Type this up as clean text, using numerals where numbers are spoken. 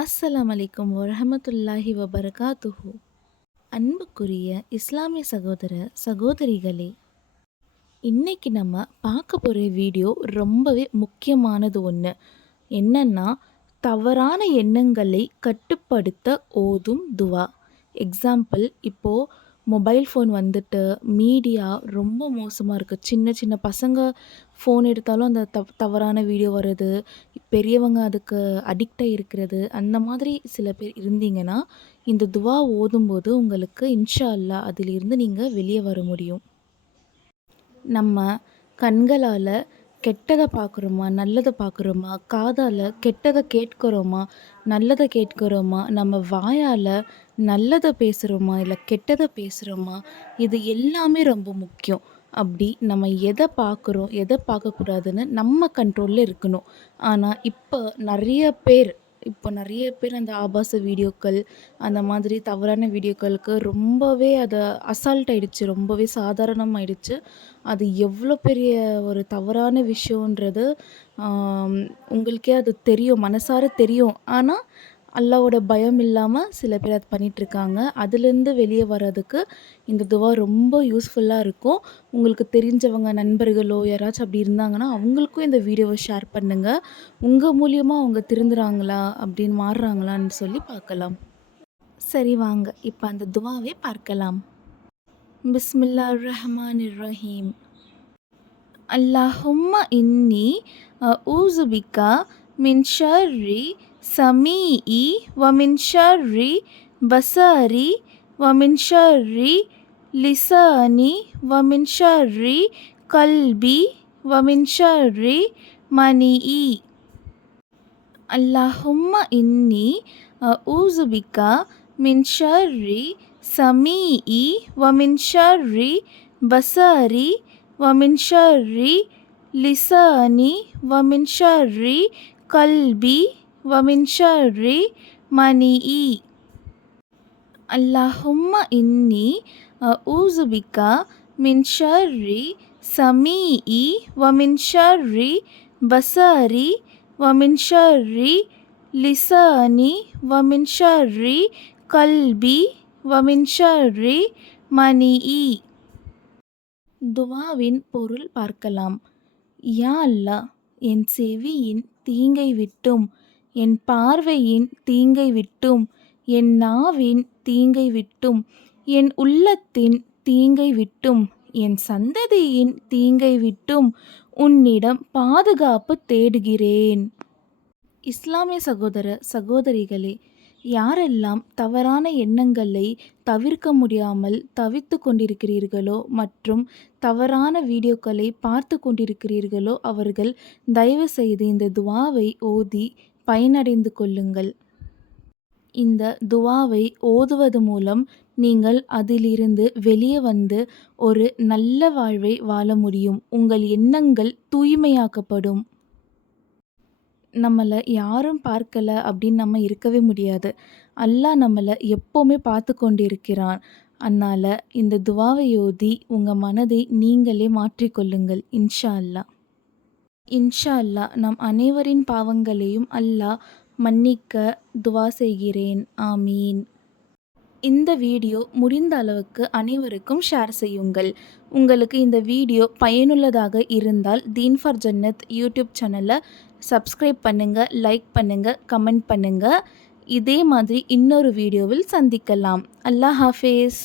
அஸ்ஸலாமு அலைக்கும் வரஹமத்துல்லாஹி வபரகாத்துஹு. அன்புக்குரிய இஸ்லாமிய சகோதர சகோதரிகளே, இன்னைக்கு நம்ம பார்க்க போகிற வீடியோ ரொம்பவே முக்கியமானது ஒன்று. என்னன்னா, தவறான எண்ணங்களை கட்டுப்படுத்த ஓதும் துவா. எக்ஸாம்பிள், இப்போது மொபைல் ஃபோன் வந்துட்டு மீடியா ரொம்ப மோசமாக இருக்குது. சின்ன சின்ன பசங்க ஃபோன் எடுத்தாலும் அந்த தவறான வீடியோ வருது. பெரியவங்க அதுக்கு அடிக்டாக இருக்கிறது. அந்த மாதிரி சில பேர் இருந்தீங்கன்னா, இந்த துவா ஓதும்போது உங்களுக்கு இன்ஷா அல்லாஹ் அதிலிருந்து நீங்கள் வெளியே வர முடியும். நம்ம கண்களால் கெட்டதை பார்க்குறோமா, நல்லதை பார்க்குறோமா, காதால் கெட்டதை கேட்குறோமா, நல்லதை கேட்குறோமா, நம்ம வாயால் நல்லதை பேசுகிறோமா, இல்லை கெட்டதை பேசுகிறோமா, இது எல்லாமே ரொம்ப முக்கியம். அப்படி நம்ம எதை பார்க்குறோம், எதை பார்க்கக்கூடாதுன்னு நம்ம கண்ட்ரோலில் இருக்கணும். ஆனால் நிறைய பேர் அந்த ஆபாச வீடியோக்கள், அந்த மாதிரி தவறான வீடியோக்களுக்கு ரொம்பவே அதை அசால்ட் ஆயிடுச்சு, ரொம்பவே சாதாரணமாயிடுச்சு. அது எவ்வளோ பெரிய ஒரு தவறான விஷயன்றது உங்களுக்கே அது தெரியும், மனசார தெரியும். ஆனால் அல்லாவோட பயம் இல்லாமல் சில பேர் அது பண்ணிகிட்ருக்காங்க. அதுலேருந்து வெளியே வர்றதுக்கு இந்த துவா ரொம்ப யூஸ்ஃபுல்லாக இருக்கும். உங்களுக்கு தெரிஞ்சவங்க, நண்பர்களோ யாராச்சும் அப்படி இருந்தாங்கன்னா அவங்களுக்கும் இந்த வீடியோவை ஷேர் பண்ணுங்கள். உங்கள் மூலியமாக அவங்க திருந்துறாங்களா, அப்படின்னு மாறுறாங்களான்னு சொல்லி பார்க்கலாம். சரி வாங்க, இப்போ அந்த துவாவை பார்க்கலாம். பிஸ்மில்லாஹிர் ரஹ்மானிர் ரஹீம். அல்லாஹும்ம இன்னி அஊஸு பிக்கா மின் ஷர்ரி சமீஇ வ மின் ஷர்ரி பஸரி வ மின் ஷர்ரி லிசானி வ மின் ஷர்ரி கல்பி வ மின் ஷர்ரி மனிஇ. அல்லாஹும்ம இன்னி அஊஸு பிக்கா மின் ஷர்ரி சமீஇ வ மின் ஷர்ரி பஸரி வ மின் ஷர்ரி லிசானி வ மின் ஷர்ரி கல்பி வ மின் ஷர்ரி மனிஇ. அல்லாஹும்ம இன்னி அஊஸு பிக்கா மின் ஷர்ரி சமீஇ வ மின் ஷர்ரி பஸரி வ மின் ஷர்ரி லிசானி வ மின் ஷர்ரி கல்பி வ மின் ஷர்ரி மனிஇ. துவாவின் பொருள் பார்க்கலாம். யா அல்லாஹ், என் செவியின் தீங்கை விட்டும், என் பார்வையின் தீங்கை விட்டும், என் நாவின் தீங்கை விட்டும், என் உள்ளத்தின் தீங்கை விட்டும், என் சந்ததியின் தீங்கை விட்டும் உன்னிடம் பாதுகாப்பு தேடுகிறேன். இஸ்லாமிய சகோதர சகோதரிகளே, யாரெல்லாம் தவறான எண்ணங்களை தவிர்க்க முடியாமல் தவித்து கொண்டிருக்கிறீர்களோ மற்றும் தவறான வீடியோக்களை பார்த்து கொண்டிருக்கிறீர்களோ அவர்கள் தயவு செய்து இந்த துவாவை ஓதி பயனடைந்து கொள்ளுங்கள். இந்த துவாவை ஓதுவது மூலம் நீங்கள் அதிலிருந்து வெளியே வந்து ஒரு நல்ல வாழ்வை வாழ முடியும். உங்கள் எண்ணங்கள் தூய்மையாக்கப்படும். நம்மளை யாரும் பார்க்கல அப்படின்னு நம்ம இருக்கவே முடியாது. அல்லாஹ் நம்மளை எப்போவுமே பார்த்து கொண்டு இருக்கிறான். அதனால் இந்த துவாவை ஓதி உங்கள் மனதை நீங்களே மாற்றிக்கொள்ளுங்கள். இன்ஷா அல்லாஹ். இன்ஷா அல்லாஹ் நம் அனைவரின் பாவங்களையும் அல்லாஹ் மன்னிக்க துவா செய்கிறேன். ஆமீன். இந்த வீடியோ முடிந்த அளவுக்கு அனைவருக்கும் ஷேர் செய்யுங்கள். உங்களுக்கு இந்த வீடியோ பயனுள்ளதாக இருந்தால் தீன் ஃபார் ஜன்னத் யூடியூப் சேனலை சப்ஸ்கிரைப் பண்ணுங்கள், லைக் பண்ணுங்கள், கமெண்ட் பண்ணுங்கள். இதே மாதிரி இன்னொரு வீடியோவில் சந்திக்கலாம். அல்லாஹ் ஹாஃபிஸ்.